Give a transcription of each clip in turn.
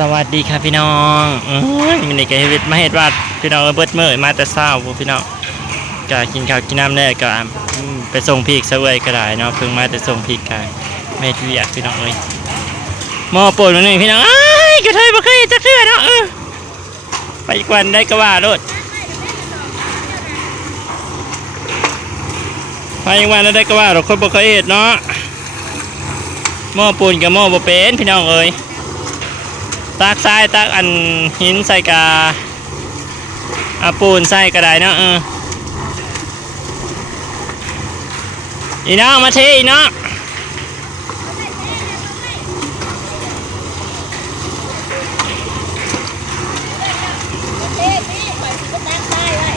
สวัสดีครับพี่น้องอมันนี่ก็เฮ็ดมาเฮ็ดว่าพี่น้องเบิดมื้อมาแต่เช้าพี่น้องก็กินข้าวกินน้ำแล้วก็ไปส่งพีกซะเว้ยก็ได้เนาะเพิ่งมาแต่ส่งพีกกันไม่เฮ็ดเวียพี่น้องเอ้ยหม้อป่นมาหนึ่งพี่น้องอ้กระเทยบ่เคยเจักเทื่อเนาะไปกวันได้ก็ว่าโลดไปกวันแล้วได้ก็ว่าเราคนบ่เคยเห็นเนาะหม้อปูนกับหม้อบ่เป็นพี่น้องเอ้ย ตักทรายตักอันหินใส่กาอาปูนใส่ก็ได้เนาะเอออีน้องมาเทอีน้องเอ๊ะนี่ข่อยสิบ่ตั้งป้ายไว้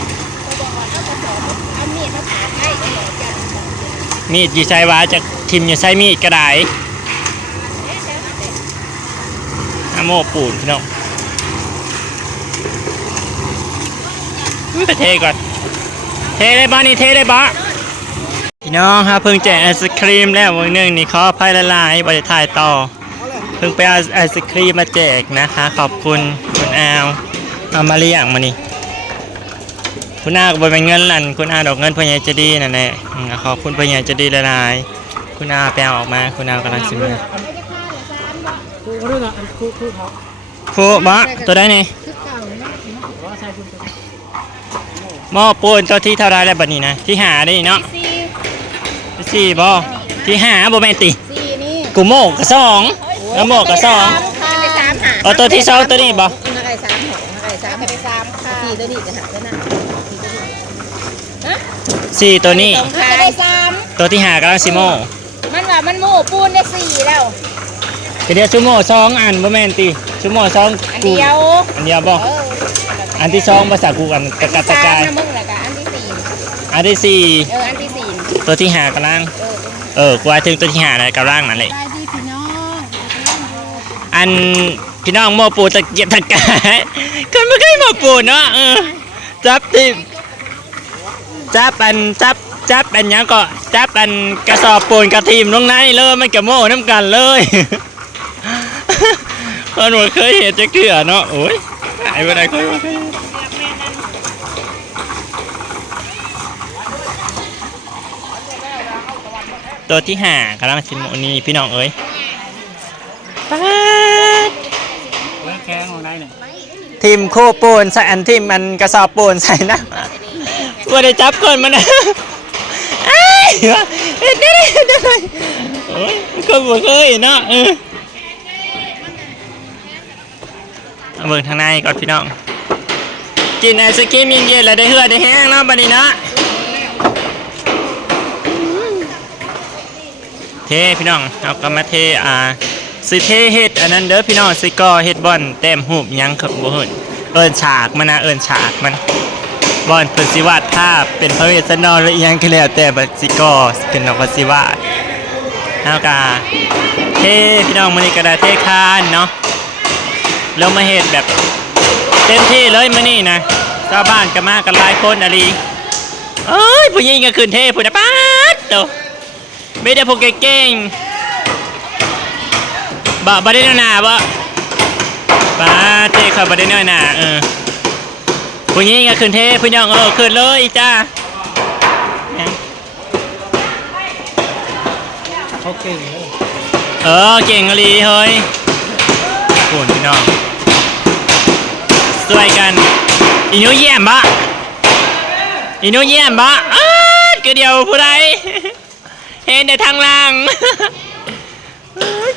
ข่อยบอกว่าเอากระสอบเอามีดมาปาดให้เดี๋ยวจะมีดอยู่ใส่วาจะทิมอยู่ใส่มีดก็ได้ เอ๊ะเดี๋ยวเดี๋ยว อาโมปูนพี่น้องอื้อไปเทก่อน เทเลยบ้านี่เทเลยบ้าพี่น้องครับเพิ่งแจกไอศครีมแล้ววันหนึ่งนี่ขออภัยละลายบริถ่ายต่อ เพิ่งไปเอาไอศครีมมาแจกนะคะ ขอบคุณคุณอาวเอามาเลี้ยงมานี่คุณอาก็บเป็นเงินลั่นคุณอาดอกเงินพญ่ใจะดีนั่นแหละขอบคุณพญ่ใจะดีละลาย คุณอาไปเอาออกมา คุณอากำลังสิมา ครูเขาด้วยนะอันครูครูเขาครูบะตัวได้นี่คือเก่าเนาะว่าใช่คุณหม้อปูนตัวที่เท่าไรแล้วบัดนี้นะที่หาได้เนาะสี่ที่สี่บ่ที่หาบ่แม่นติสี่นี่กูโมกกับสองแล้วโมกกับสองไปสามหาเอาตัวที่สองตัวนี้บ่นักไก่สามหกนักไก่สามไปสามค่ะสี่ตัวนี้จะหาตัวนั้นสี่ตัวนี้ฮะสี่ตัวนี้สองขาได้สามตัวที่หากำลังสิโมมันว่ามันโม่ปูนได้สี่แล้ว เดี๋ยวชั่วโมงสองอันบ่แม่นติชั่วโมงสองอันกูเดียวอันเดียวบ่เอออันที่สองภาษากูกันกระกัดตะสามกายนะมึงแหละกะอันที่สี่อันที่สี่เอออันที่สี่ตัวที่หากำลัง เออเออกูว่าถึงตัวที่หาแล้วกำลังนั่นแหละไปดีพี่น้องอันพี่น้องโมปูตะเกียบตะกายก็ไม่เคยโมปูเนาะเออจับที่จับอันจับจับอันหยังก็จับอันกระสอบปูนกระทีมลงในเลยมันกับโม่น้ำกันเลย คนบ่เคยเห็นจะเกลือเนาะโอ้ยไอ้บ่ได้เคยบ่เคยเห็นตัวที่ห้ากำลังชิมโมนี่พี่น้องเอ้ยป๊าดเลิกแข้งของได้เนี่ยทีมโคปูนใส่อันทีมมันกระสอบปูนใส่นะว่าได้จับก่อนมันนะไอ้ายเห็นได้เลยเห็นได้เลยโอ้ยก็บ่เคยเนาะ เอาเบิ่งทางในก่อนพี่น้อง กินไอศกรีมเย็นๆแล้วได้เหือดได้แห้งเนาะบัดนี้เนาะเทพี่น้องเอากำมาเทอ่าสิเทเฮ็ดอันนั้นเด้อพี่น้องสิก่อเฮ็ดบอลแต้มหูบยังครับบ่เห็นเอิ้นฉากมันนะเอิ้นฉากมันบอลเพิ่นสิวาดภาพเป็นพระเวสสันดรหรืออิหยังก็แล้วแต่บัดสิก่อขึ้นออกมสิวาดเฮากะเทพี่น้องมื้อนี้ก็ได้เทคานเนาะ แล้วมาเฮ็ดแบบ เต็มที่เลยมื้อนี้นะชาวบ้านก็มากันหลายคนอะลีเอ้ยผู้หญิงก็ขึ้นเทพุ่นนะป๊าดโตไม่ได้พวกเก่งๆบะบะได้น้อยหนาบะป้าเท่ครับบะได้น้อยหนาเออผู้หญิงก็ขึ้นเทผู้น้องเออขึ้นเลยจ้าเขาเก่งเลยเออเก่งอลีเฮ้ยุ่นพี่น้องสวยกันอีนู้เยี่ยมบะอีนู้เยี่ยมบะอ้าก็เดียวผู้ใดเห็นแต่ทางล่าง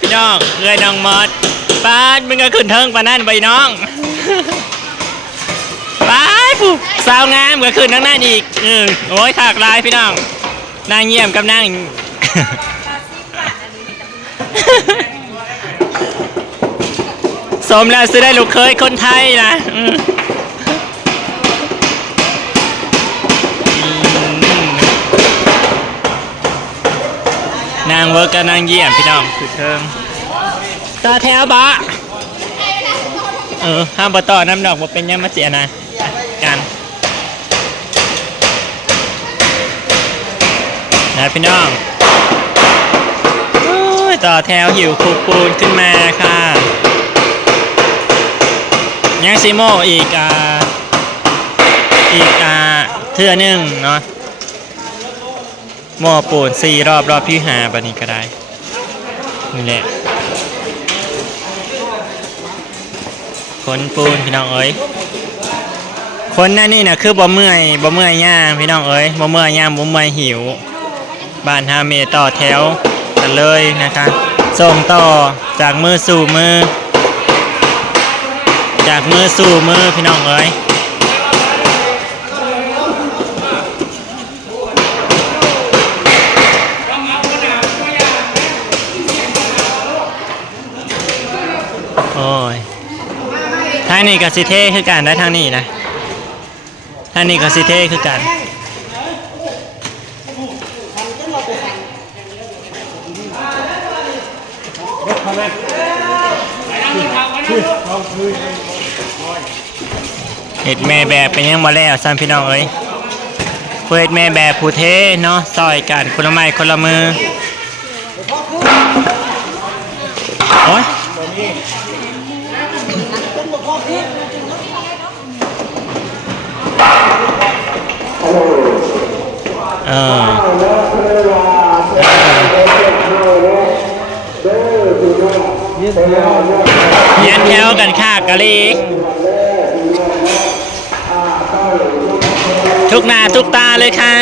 พี่น้องเอ้ยน้องมอดป้าดมึงก็ขึ้นเทิงปานั่นไปน้องป้าดผู้สาวงามก็ขึ้นทั้งนั้นอีกเออโอ้ยขากลายพี่น้องนางเยี่ยมกับนาง มแล้วซื้อได้ลูกเคยคนไทยนะอืมนางเวิร์กกับนางเยี่ยมพี่น้องคือเทิงต่อแถวบะเออห้ามบต่อน้ำดอกบ่เป็นยังมาเสียนะกันนะพี่น้องโอ้ยต่อแถวหิวคูปูนขึ้นมาค่ะ ยังซิโมอีกอ่าอีกอ่าเทื่อนึงเนาะหม้อปูนสี่รอบรอบที่หาบันนี้ก็ได้ นี่แหละคนปูนพี่น้องเอ้ยคนนั่นนี่นะคือบ่เมื่อยบ่เมื่อยย่างพี่น้องเอ้ยบ่เมื่อยย่างบ่เมื่อยหิว บ้านฮาเมต่อแถวกันเลยนะคะ ส่งต่อจากมือสู่มือ จากมือสู่มือพี่น้องเอ้ยโอ้ยทางนี้กับสิเท่คือกันได้ทางนี้นะทางนี้กับสิเท่คือกันเห็ดแม่แบบเป็นยังบ่แล้วซ้ำพี่น้องเอ้ยเห็ดแม่แบบผู้เทเนาะซอยกันคนละไม้คนละมือโอ้ยเออเย็นแถวกันค่ะกะลี ทุกหน้าทุกตาเลยค่ะ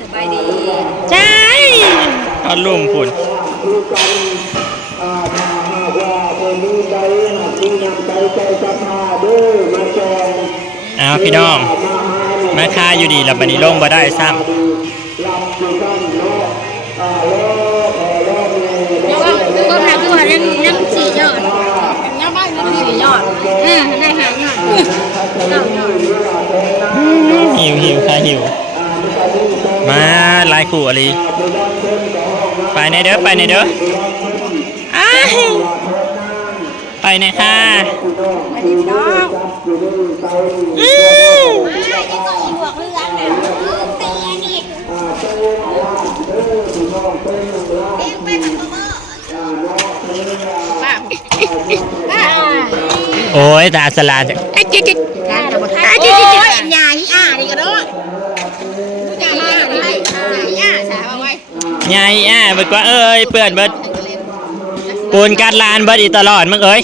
สบายดีใช่ตอนลุ่มคุณเอาพี่น้อง มาค่าอยู่ดีแล้วบันนี้ลงบ่ได้ซ้ก็ หิวหิวค่ะหิว มาลายขู่อะไรไปในเด้อไปในเด้อไปในค่ะมาดีน้องอือไม่ยังก็อีหัวเรือน่ะตีอันนี้เอ็งไปทำพ่อป้า โอ้ยตาสลาดไอ้จิ๊ดจิ๊ดการทำพ่อโอ้ยใหญ่อะนี่ก็ด้วยใหญ่อะนี่ใหญ่อะสาวไว้ยายอะบอกว่าเอ้ยเปื่อนเบิดปูนกัดลานเบิดอีตลอดมึงเอ้ย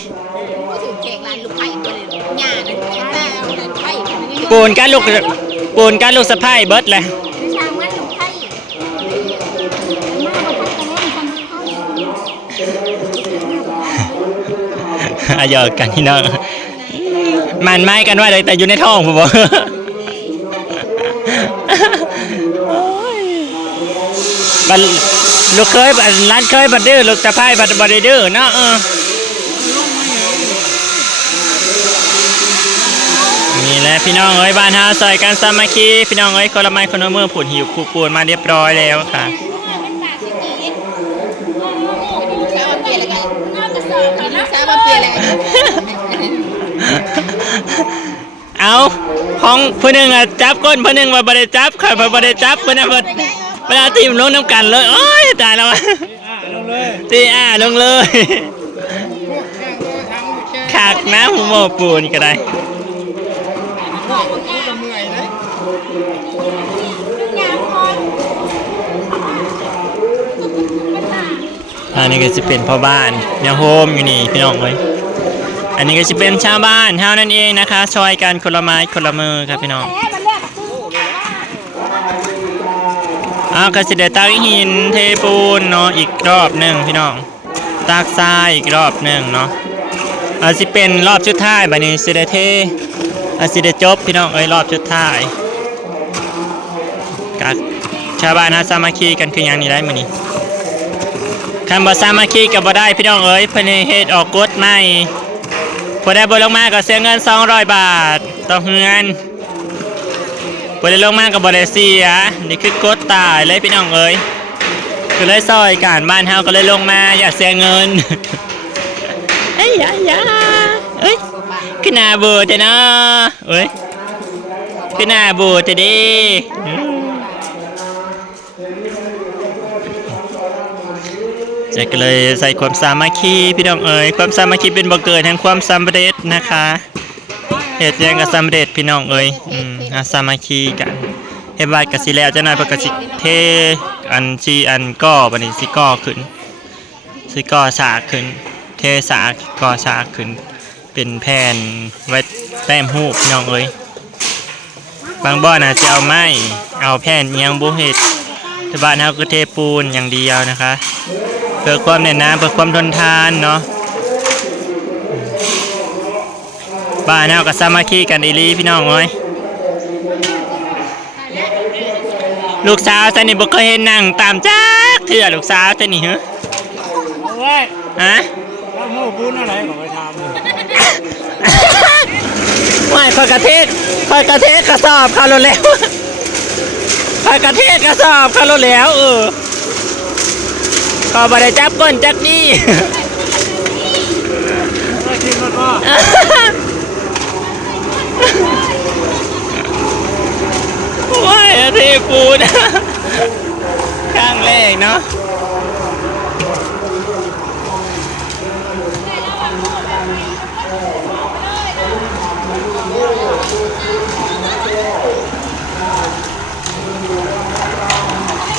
พูดถึงเค้กร้านกไผ่ตัวเลยหญ้านั่นแต่เอาไผ่ปูนกัดลูกปูนกัดลูกสะพ้ายเบิดเลย มาบ่ทันกันแล้วมันทำให้เขาอะหยอกกันพี่น้องมันไม่กันว่าเลยแต่อยู่ในท้องผมบอกบัดลูกเคยบัดร้านเคยบัดดื้อลูกสะพ้ายบัดบัดดื้อเนาะเออนี่แหละพี่น้องเอ้ยบ้านเฮาซอยกันสามัคคีพี่น้องเอ้ยคนละไม้คนละมือผุดหิวคูปูนมาเรียบร้อยแล้วค่ะ เอาของผู้หนึ่งอะจับก้นผู้หนึ่งว่าบ่ได้จับข่อยว่าบ่ได้จับเพิ่นน่ะเพิ่นเวลาทีมลงน้ำกันเลยโอ้ยตายแล้วอะตีอ่าลงเลยขากน้ำหูโมปูนก็ได้ อันนี้ก็จะเป็นพ่อบ้านเนี่ยโฮมอยู่นี่พี่น้องเอ้ยอันนี้ก็จะเป็นชาวบ้านเท่านั้นเองนะคะช่วยกันคนละไม้คนละมือครับพี่น้องอ้าวก็สิเดตักหินเทปูนเนาะอีกรอบหนึ่งพี่น้องตากทรายอีกรอบหนึ่งเนาะอาสิเป็นรอบชุดท้ายบัดนี้สิเดเทอาสิเดจบพี่น้องเอ้ยรอบชุดท้ายกับชาวบ้านฮาสามัคคีกันคืออย่างนี้ได้มื้อนี้ คันบ่สามัคคีก็บ่ได้พี่น้องเอ้ยเพิ่นให้เฮ็ดออกกฎใหม่ผู้ได้บนลงมาก็เสียเงิน 200 บาท ต่อเฮือนผู้ได้ลงมาก็บ่ได้เสียนี่คือกฎตายเลยพี่น้องเอ้ยก็เลยซอยการบ้านเฮาก็เลยลงมาอย่าเสียเงินเอ้ยอย่าอย่าเอ้ยขึ้นหน้าบูดเนาะเอ้ยขึ้นหน้าบูดเด้อืม จะก็เลยใส่ความสามัคคีพี่น้องเอ๋ยความสามัคคีเป็นบ่เกิดแห่งความสำเร็จนะคะเหตุยังก็สำเร็จพี่น้องเอ๋ยอืมอะสามัคคีกันเฮ็ดบาดก็สิแล้วจ้านายเพิ่นก็สิเทอันชีอันก่อบัดนี้สิก่อขึ้นสิก่อสากขึ้น เทสากก่อสากขึ้น เป็นแผ่นไว้แต้มรูปพี่น้องเอ๋ยบางบ่อนอาจจะเอาไม้เอาแผ่นอิหยังบ่เฮ็ดแต่บ้านเฮาก็เทปูนอย่างเดียวนะคะ พื่อความแน่นหนาเพื่อความทนทานเนาะบ้านเฮาก็สามัคคีกันอีหลีพี่น้องเอ้ยลูกสาวท่านนี่บ่เคยเห็นนั่งตามจักเถื่อลูกสาวท่านนี่เหรอเว้ยฮะแล้วหมูบุญอะไรของไปทำเนี่ยไม่คอยกระเทศคอยกระเทศกระสอบคาร์โลแล้วคอยกระเทศกระสอบคาร์โลแล้วเออ ขอบ่ได้จับก้นจักนี่ว้ายเทปูนข้างแรกเนาะ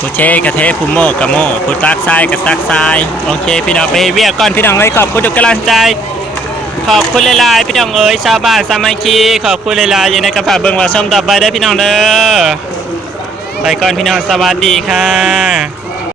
ผู้เชกระเทพูโมกกระโมผู้ตักทรายกระตักทรายโอเค พี่น้องไปเวียกก่อนพี่น้องเลยขอบคุณทุกกำลังใจ ขอบคุณหลายๆพี่น้องเอ๋ยชาวบ้านสามัคคีขอบคุณหลายๆยังในกระฝากเบิ่งว่าชมต่อไปได้พี่น้องเด้อไปก่อนพี่น้องสวัสดีค่ะ